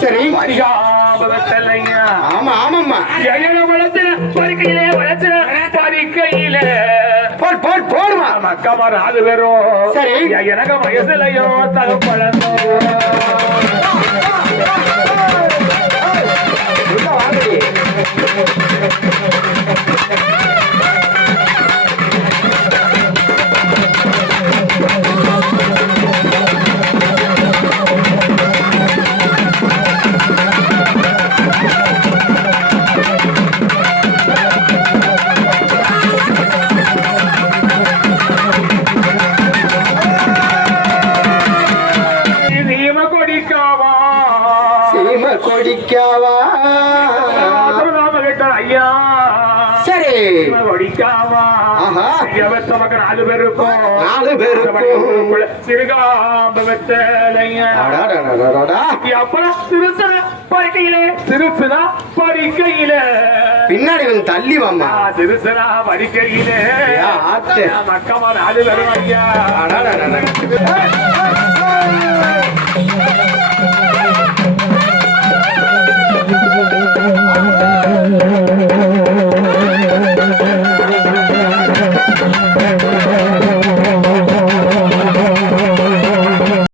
சரி. பரிகாம வெத்தலையா ஆமா ஆமாம்மா. எழக வளர்த்து பறிக்கையிலே வளர்த்து பறிக்கையிலே போட் போட் போடுமா. மக்கமர் அது வெறும். சரி. எனக்கு வயசுலயோ தகப்பழந்தோ கொடிக்காவா சீம கொடிக்காவா ஐயா. சரி. கொடிக்காவா மக்கள் நாலு பேருக்கும். நாலு பேருக்கும். சிறுகாம்ப வெத்தலையா அடாடாடாடாடா. அப்புறம் திருத்தர பறிக்கையிலே திருத்தரா பறிக்கையிலே பின்னாடி வந்து தள்ளி பறிக்கையிலே ஐயா, ஆத்து. மக்கமா நாலு பேரும் ஐயா.